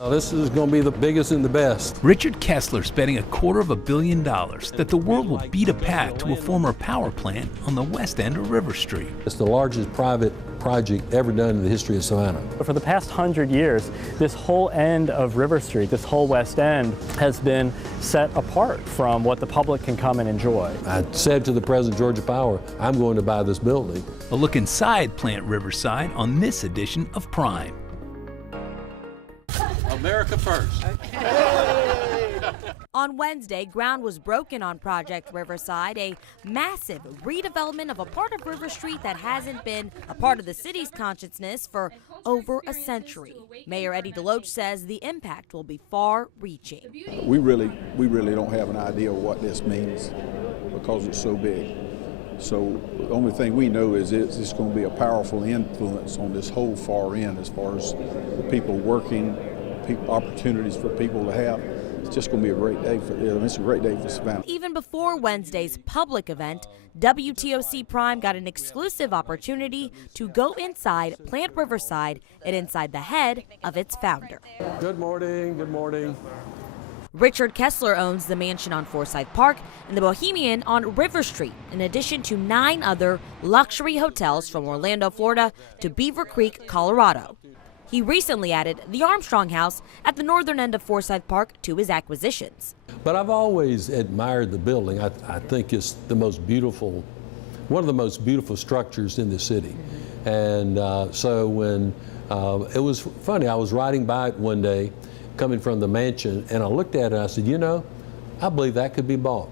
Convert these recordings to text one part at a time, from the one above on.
This is going to be the biggest and the best. Richard Kessler spending $250 million that the world will beat a path to a former power plant on the west end of River Street. It's the largest private project ever done in the history of Savannah. For the past 100 years, this whole end of River Street, this whole west end, has been set apart from what the public can come and enjoy. I said to the president of Georgia Power, I'm going to buy this building. A look inside Plant Riverside on this edition of Prime. America first. On Wednesday, ground was broken on Project Riverside, a massive redevelopment of a part of River Street that hasn't been a part of the city's consciousness for over a century. Mayor Eddie DeLoach says the impact will be far-reaching. We really don't have an idea of what this means because it's so big. So the only thing we know is it's going to be a powerful influence on this whole far end as far as the people working, opportunities for people to have. It's just going to be a great day for them. It's a great day for Savannah. Even before Wednesday's public event, WTOC Prime got an exclusive opportunity to go inside Plant Riverside and inside the head of its founder. Good morning, good morning. Richard Kessler owns the mansion on Forsyth Park and the Bohemian on River Street, in addition to 9 other luxury hotels from Orlando, Florida to Beaver Creek, Colorado. He recently added the Armstrong House at the northern end of Forsyth Park to his acquisitions. But I've always admired the building. I think it's the most beautiful, one of the most beautiful structures in the city. And so when it was funny, I was riding by it one day coming from the mansion, and I looked at it and I said, you know, I believe that could be bought.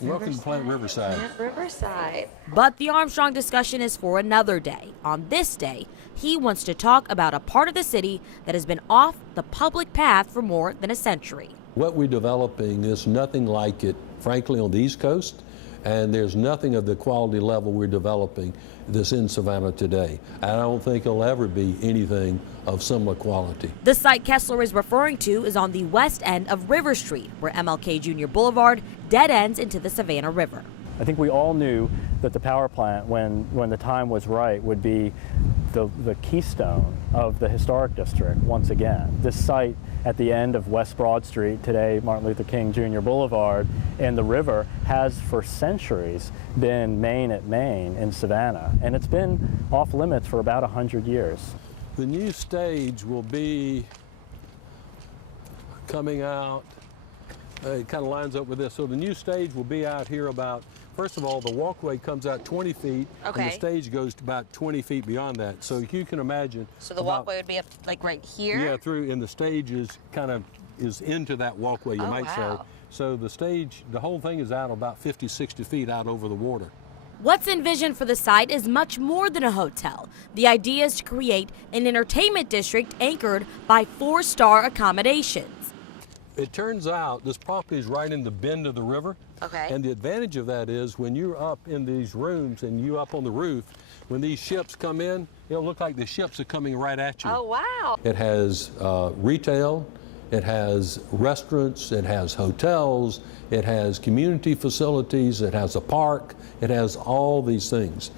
Welcome to Plant Riverside. Plant Riverside. But the Armstrong discussion is for another day. On this day, he wants to talk about a part of the city that has been off the public path for more than a century. What we're developing is nothing like it, frankly, on the East Coast, and there's nothing of the quality level we're developing that's in Savannah today. I don't think it'll ever be anything of similar quality. The site Kessler is referring to is on the west end of River Street, where MLK Jr. Boulevard dead ends into the Savannah River. I think we all knew that the power plant, when the time was right, would be the keystone of the historic district once again. This site at the end of West Broad Street, today Martin Luther King Jr. Boulevard, and the river has for centuries been main at main in Savannah, and it's been off limits for about 100 years. The new stage will be coming out, it kind of lines up with this. So the new stage will be out here about, first of all, the walkway comes out 20 feet, Okay. and the stage goes to about 20 feet beyond that. So you can imagine. So the walkway would be up like right here? Yeah, through, and the stage is kind of into that walkway, you Oh, might wow. say. So the stage, the whole thing is out about 50, 60 feet out over the water. What's envisioned for the site is much more than a hotel. The idea is to create an entertainment district anchored by 4-star accommodations. It turns out this property is right in the bend of the river. Okay. And the advantage of that is when you're up in these rooms and you up on the roof, when these ships come in, it'll look like the ships are coming right at you. Oh, wow. It has retail, it has restaurants, it has hotels, it has community facilities, it has a park, it has all these things.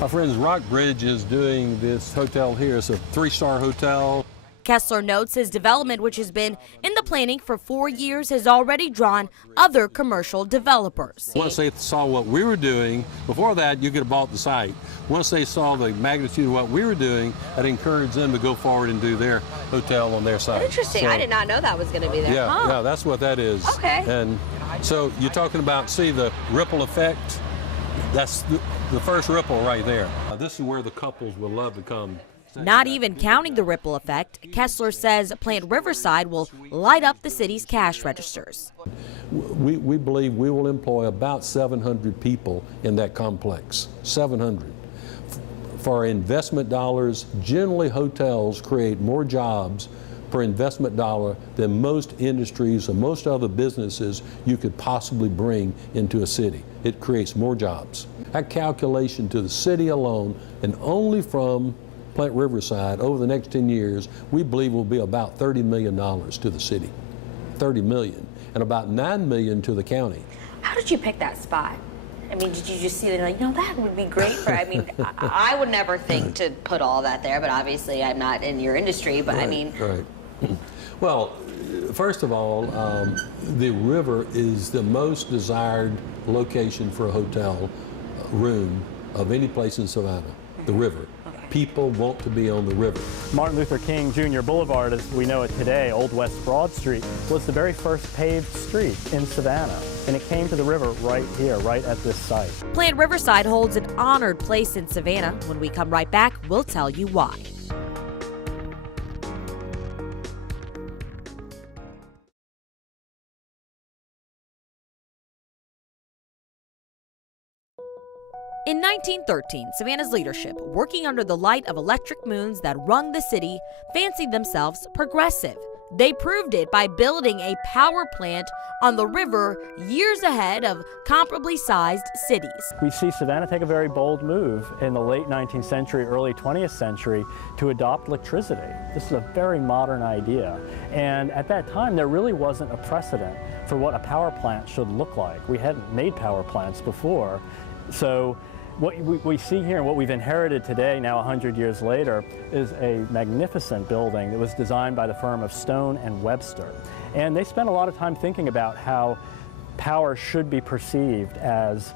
My friends Rockbridge is doing this hotel here. It's a 3-star hotel. Kessler notes his development, which has been in the planning for 4 years, has already drawn other commercial developers. Once they saw what we were doing, before that you could have bought the site. Once they saw the magnitude of what we were doing, that encouraged them to go forward and do their hotel on their site. Interesting. So, I did not know that was going to be there. yeah, yeah, that's what that is. Okay. And so you're talking about, see the ripple effect? That's the first ripple right there. This is where the couples would love to come. Not even counting the ripple effect, Kessler says Plant Riverside will light up the city's cash registers. We believe we will employ about 700 people in that complex, 700. For investment dollars, generally hotels create more jobs per investment dollar than most industries or most other businesses you could possibly bring into a city. It creates more jobs. That calculation to the city alone, and only from Plant Riverside over the next 10 years, we believe will be about $30 million to the city. 30 million, and about $9 million to the county. How did you pick that spot? I mean, did you just see that, like, you know, that would be great for, I mean, I would never think to put all that there, but obviously I'm not in your industry, but Right, I mean, right. Well, first of all, the river is the most desired location for a hotel room of any place in Savannah, the river. People want to be on the river. Martin Luther King Jr. Boulevard, as we know it today, Old West Broad Street, was the very first paved street in Savannah. And it came to the river right here, right at this site. Plant Riverside holds an honored place in Savannah. When we come right back, we'll tell you why. In 1913, Savannah's leadership, working under the light of electric moons that rung the city, fancied themselves progressive. They proved it by building a power plant on the river years ahead of comparably sized cities. We see Savannah take a very bold move in the late 19th century, early 20th century to adopt electricity. This is a very modern idea. And at that time, there really wasn't a precedent for what a power plant should look like. We hadn't made power plants before. So what we see here and what we've inherited today, now 100 years later, is a magnificent building that was designed by the firm of Stone and Webster. And they spent a lot of time thinking about how power should be perceived as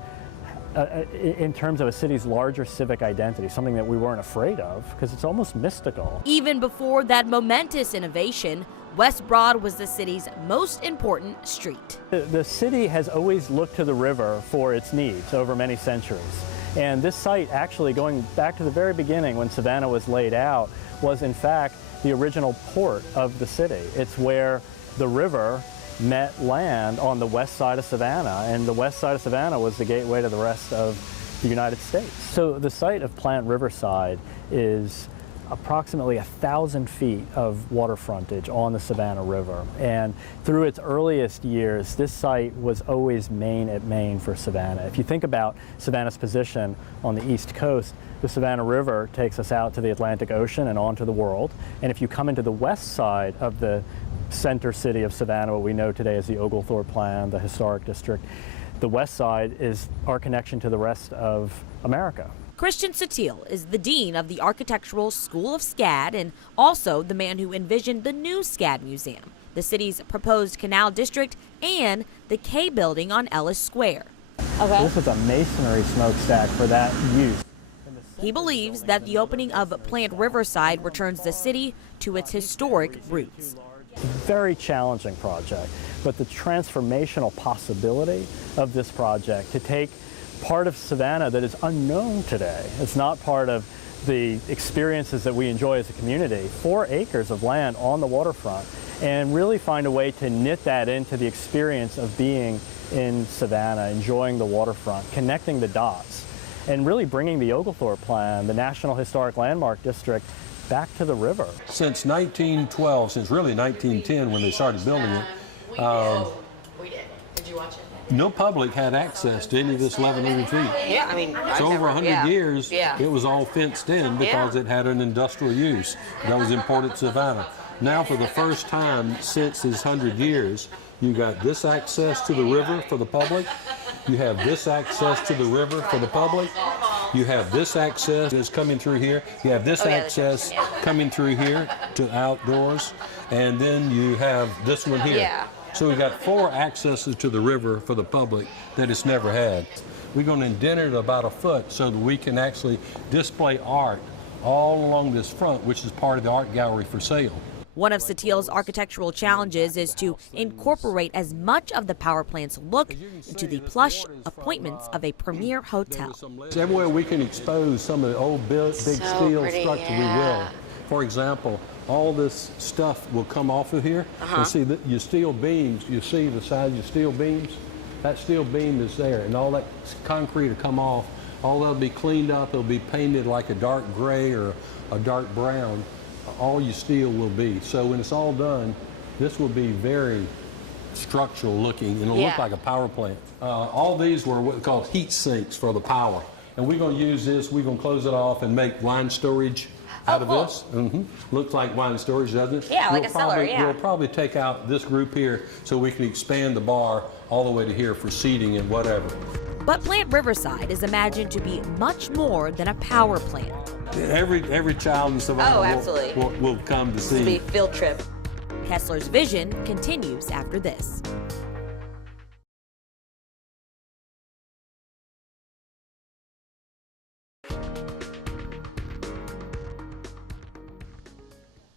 in terms of a city's larger civic identity, something that we weren't afraid of, because it's almost mystical. Even before that momentous innovation, West Broad was the city's most important street. The city has always looked to the river for its needs over many centuries. And this site, actually going back to the very beginning when Savannah was laid out, was in fact the original port of the city. It's where the river met land on the west side of Savannah, and the west side of Savannah was the gateway to the rest of the United States. So the site of Plant Riverside is approximately 1,000 feet of water frontage on the Savannah River. And through its earliest years, this site was always main at main for Savannah. If you think about Savannah's position on the East Coast, the Savannah River takes us out to the Atlantic Ocean and onto the world. And if you come into the west side of the center city of Savannah, what we know today as the Oglethorpe Plan, the historic district, the west side is our connection to the rest of America. Christian Sutil is the dean of the Architectural School of SCAD and also the man who envisioned the new SCAD Museum, the city's proposed canal district, and the K building on Ellis Square. Okay. This is a masonry smokestack for that use. He believes that the opening of Plant Riverside returns the city to its historic roots. It's a very challenging project, but the transformational possibility of this project to take part of Savannah that is unknown today. It's not part of the experiences that we enjoy as a community. 4 acres of land on the waterfront, and really find a way to knit that into the experience of being in Savannah, enjoying the waterfront, connecting the dots, and really bringing the Oglethorpe Plan, the National Historic Landmark District, back to the river. Since 1912, since really 1910 when they started building it, We did. Did you watch it? no public had access to any of this 1,100 feet. Yeah, I mean, So over 100 years, Yeah. it was all fenced in because Yeah. it had an industrial use that was important to Savannah. Now for the first time since these 100 years, you got this access to the river for the public. You have this access to the river for the public. You have this access that's coming through here. You have this access coming through here to outdoors. And then you have this one here. Yeah. So we've got 4 accesses to the river for the public that it's never had. We're going to indent it about 1 foot so that we can actually display art all along this front, which is part of the art gallery for sale. One of Sutil's architectural challenges is to incorporate as much of the power plant's look into the plush appointments of a premier hotel. Everywhere we can expose some of the old big steel pretty, structure, we yeah. will. For example, all this stuff will come off of here. And see your steel beams, you see the size of your steel beams? That steel beam is there, and all that concrete will come off. All that'll be cleaned up, it'll be painted like a dark gray or a dark brown. All your steel will be. So when it's all done, this will be very structural looking, and it'll look like a power plant. All these were what we call heat sinks for the power. And we're going to use this, we're going to close it off and make wine storage out of this. Looks like wine storage, doesn't it? Yeah, like a cellar, yeah. We'll probably take out this group here so we can expand the bar all the way to here for seating and whatever. But Plant Riverside is imagined to be much more than a power plant. Every child in Savannah Oh, absolutely. will come to see. It'll be a field trip. Kessler's vision continues after this.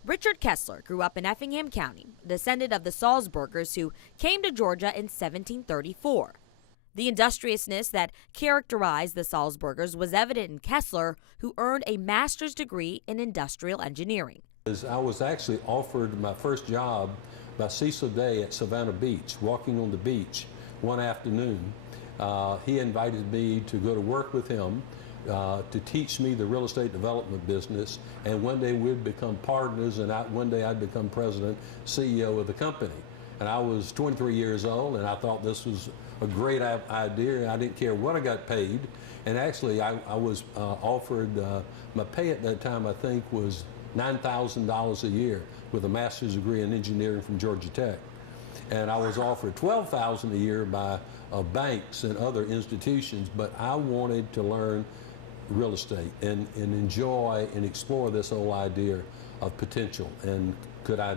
Richard Kessler grew up in Effingham County, a descendant of the Salzburgers who came to Georgia in 1734. The industriousness that characterized the Salzburgers was evident in Kessler, who earned a master's degree in industrial engineering. I was actually offered my first job by Cecil Day at Savannah Beach, walking on the beach one afternoon. He invited me to go to work with him to teach me the real estate development business, and one day we'd become partners, and one day I'd become president, CEO of the company. And I was 23 years old, and I thought this was a great idea. I didn't care what I got paid, and actually I was offered, my pay at that time I think was $9,000 a year with a master's degree in engineering from Georgia Tech. And I was offered $12,000 a year by banks and other institutions, but I wanted to learn real estate and enjoy and explore this whole idea of potential and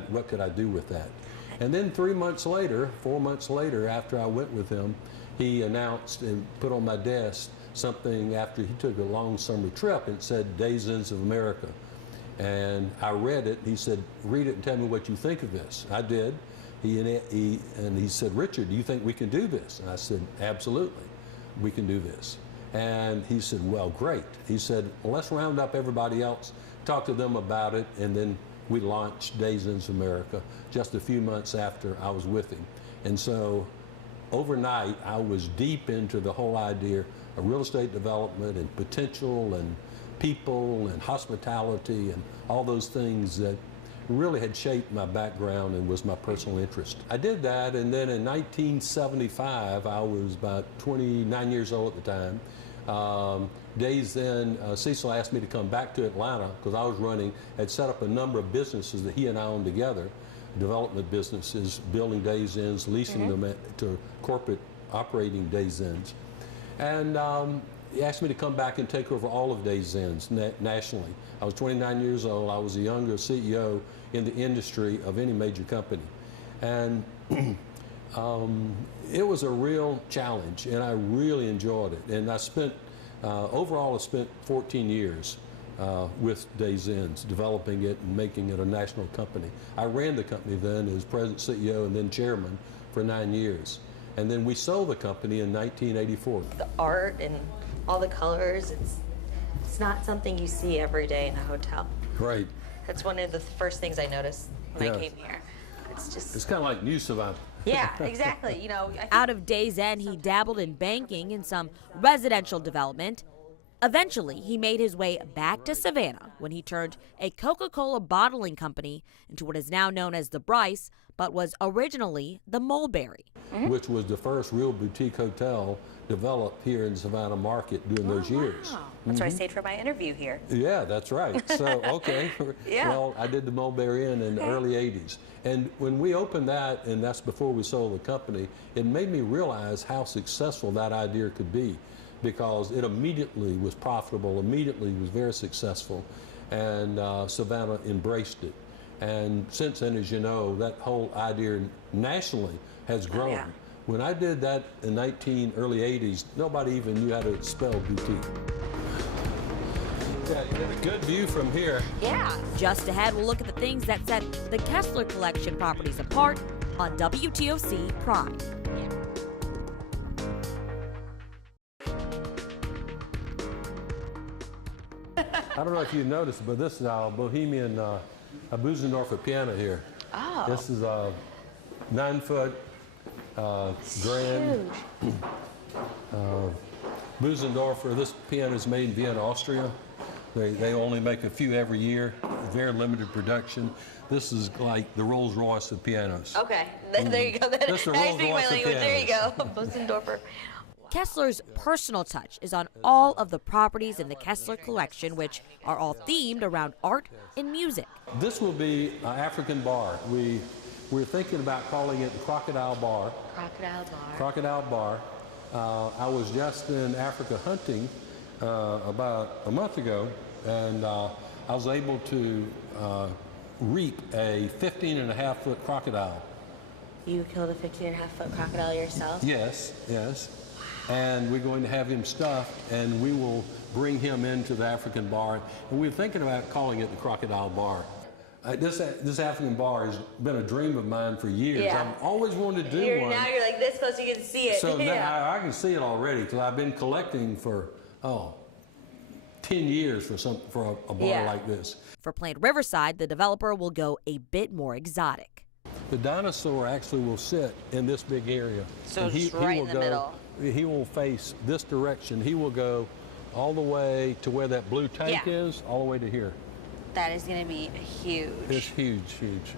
what could I do with that. And then 4 months later, after I went with him, he announced and put on my desk something after he took a long summer trip. It said Days Ends of America. And I read it. He said, read it and tell me what you think of this. I did. He said, Richard, do you think we can do this? And I said, absolutely, we can do this. And he said, well, great. He said, well, let's round up everybody else, talk to them about it, and then we launched Days Ends of America just a few months after I was with him. And so overnight, I was deep into the whole idea of real estate development and potential and people and hospitality and all those things that really had shaped my background and was my personal interest. I did that, and then in 1975, I was about 29 years old at the time. Days then, Cecil asked me to come back to Atlanta because I was had set up a number of businesses that he and I owned together, development businesses, building Days Ends, leasing them to corporate operating Days Ends. And he asked me to come back and take over all of Days Ends nationally. I was 29 years old. I was the youngest CEO in the industry of any major company. And it was a real challenge, and I really enjoyed it. And I spent, overall I spent 14 years with Days Ends, developing it and making it a national company. I ran the company then as president, CEO, and then chairman for 9 years. And then we sold the company in 1984. The art and all the colors, it's not something you see every day in a hotel. Right. That's one of the first things I noticed when I came here. It's kind of like New Savannah. Yeah, exactly. You know, Out of Days End, he dabbled in banking and some residential development. Eventually, he made his way back to Savannah when he turned a Coca-Cola bottling company into what is now known as the Bryce, but was originally the Mulberry. Which was the first real boutique hotel developed here in the Savannah market during those years. That's where I stayed for my interview here. Yeah, that's right. So, okay. Yeah. Well, I did the Mulberry Inn in the early 80s. And when we opened that, and that's before we sold the company, it made me realize how successful that idea could be, because it immediately was profitable, immediately was very successful, and Savannah embraced it. And since then, as you know, that whole idea nationally has grown. Oh, yeah. When I did that in early 80s, nobody even knew how to spell boutique. Yeah, you get a good view from here. Yeah. Just ahead, we'll look at the things that set the Kessler Collection properties apart on WTOC Prime. I don't know if you noticed, but this is our Bohemian Busendorfer piano here. Oh. This is a 9-foot grand Busendorfer. This piano is made in Vienna, Austria. They only make a few every year, very limited production. This is like the Rolls Royce of pianos. Okay, there you go. That's the I Rolls speak my Royce of language. There you go. pianos. Busendorfer. Kessler's personal touch is on all of the properties in the Kessler Collection, which are all themed around art and music. This will be an African bar. We're thinking about calling it the Crocodile Bar. Crocodile Bar. Crocodile Bar. I was just in Africa hunting about a month ago, and I was able to reap a 15.5-foot crocodile. You killed a 15.5-foot crocodile yourself? Yes, yes. And we're going to have him stuffed, and we will bring him into the African bar. And we're thinking about calling it the Crocodile Bar. This African bar has been a dream of mine for years. Yeah. I've always wanted to do one. Now you're like this close, you can see it. So now I can see it already because I've been collecting for 10 years for a bar like this. For Planned Riverside, the developer will go a bit more exotic. The dinosaur actually will sit in this big area. So just right in the middle. He will face this direction. He will go all the way to where that blue tank is, all the way to here. That is going to be huge. It's huge, huge.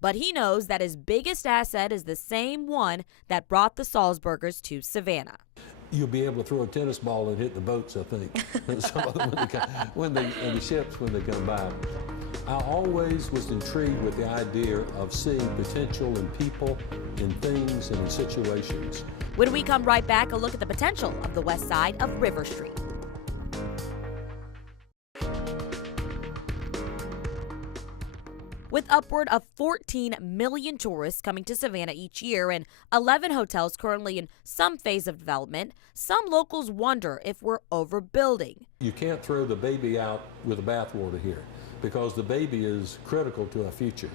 But he knows that his biggest asset is the same one that brought the Salzburgers to Savannah. You'll be able to throw a tennis ball and hit the boats, I think, when the ships come by. I always was intrigued with the idea of seeing potential in people, in things, and in situations. When we come right back, a look at the potential of the west side of River Street. With upward of 14 million tourists coming to Savannah each year and 11 hotels currently in some phase of development, some locals wonder if we're overbuilding. You can't throw the baby out with the bathwater here because the baby is critical to our future.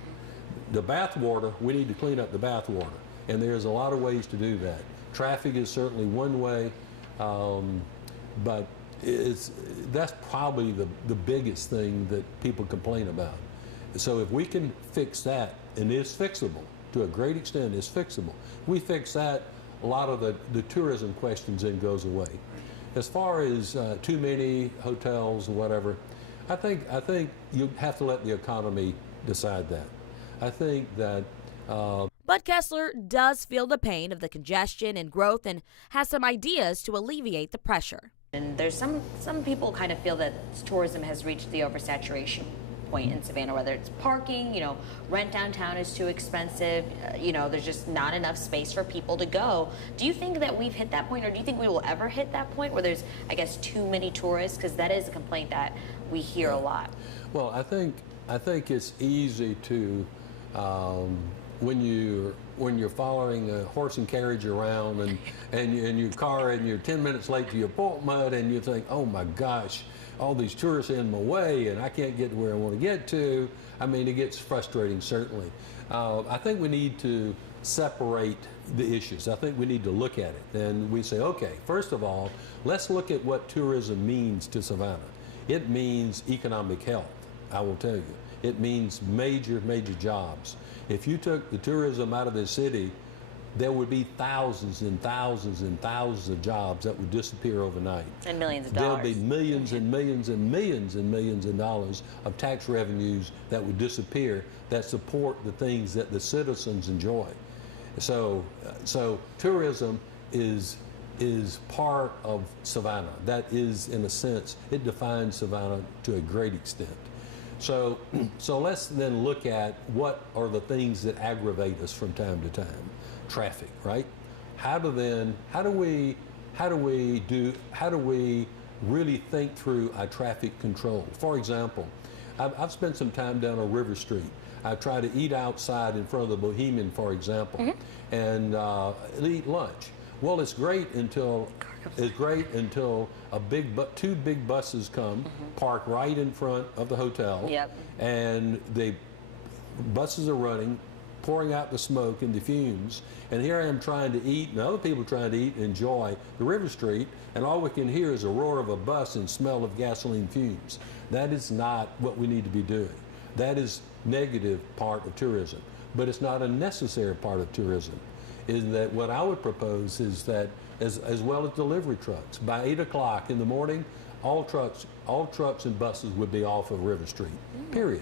The bathwater, we need to clean up the bathwater, and there's a lot of ways to do that. Traffic is certainly one way, but that's probably the biggest thing that people complain about. So if we can fix that, and it's fixable, to a great extent it's fixable, we fix that, a lot of the tourism questions then goes away. As far as too many hotels or whatever, I think you have to let the economy decide that. I think that But Kessler does feel the pain of the congestion and growth and has some ideas to alleviate the pressure. And there's some people kind of feel that tourism has reached the oversaturation point in Savannah, whether it's parking, rent downtown is too expensive, there's just not enough space for people to go. Do you think that we've hit that point, or do you think we will ever hit that point where there's, I guess, too many tourists? Because that is a complaint that we hear a lot. Well, I think it's easy to when you're following a horse and carriage around and your car and you're 10 minutes late to your appointment and you think, oh my gosh, all these tourists are in my way and I can't get to where I want to get to. I mean, it gets frustrating, certainly. I think we need to separate the issues. I think we need to look at it. And we say, okay, first of all, let's look at what tourism means to Savannah. It means economic health, I will tell you. It means major, major jobs. If you took the tourism out of the city, there would be thousands and thousands and thousands of jobs that would disappear overnight. And millions of dollars. There'll be millions and millions and millions and millions of dollars of tax revenues that would disappear that support the things that the citizens enjoy. So tourism is part of Savannah. That is, in a sense, it defines Savannah to a great extent. So let's then look at what are the things that aggravate us from time to time. Traffic, right? How do we really think through our traffic control? For example, I've spent some time down on River Street. I try to eat outside in front of the Bohemian, for example, and eat lunch. Well, it's great until two big buses come, park right in front of the hotel, and the buses are running, pouring out the smoke and the fumes, and here I am trying to eat, and other people trying to eat and enjoy the River Street, and all we can hear is a roar of a bus and smell of gasoline fumes. That is not what we need to be doing. That is negative part of tourism, but it's not a necessary part of tourism. Is that what I would propose is that as well as delivery trucks, by 8 o'clock in the morning, all trucks and buses would be off of River Street, period.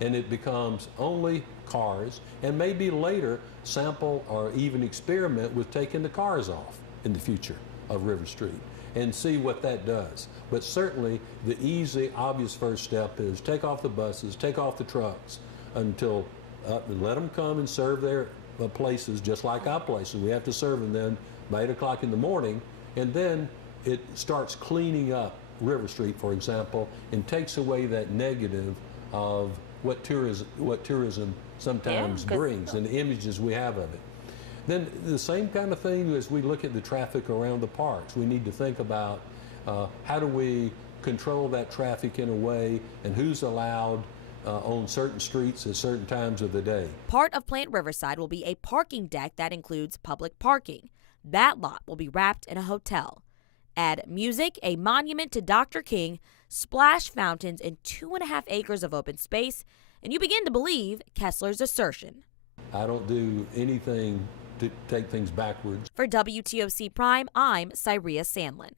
And it becomes only cars, and maybe later sample or even experiment with taking the cars off in the future of River Street and see what that does. But certainly the easy, obvious first step is take off the buses, take off the trucks until let them come and serve their places just like our places. We have to serve them then by 8 o'clock in the morning, and then it starts cleaning up River Street, for example, and takes away that negative of what tourism sometimes brings and the images we have of it. Then the same kind of thing as we look at the traffic around the parks. We need to think about how do we control that traffic in a way, and who's allowed on certain streets at certain times of the day. Part of Plant Riverside will be a parking deck that includes public parking. That lot will be wrapped in a hotel. Add music, a monument to Dr. King, splash fountains, and 2.5 acres of open space, and you begin to believe Kessler's assertion. I don't do anything to take things backwards. For WTOC Prime, I'm Cyria Sandlin.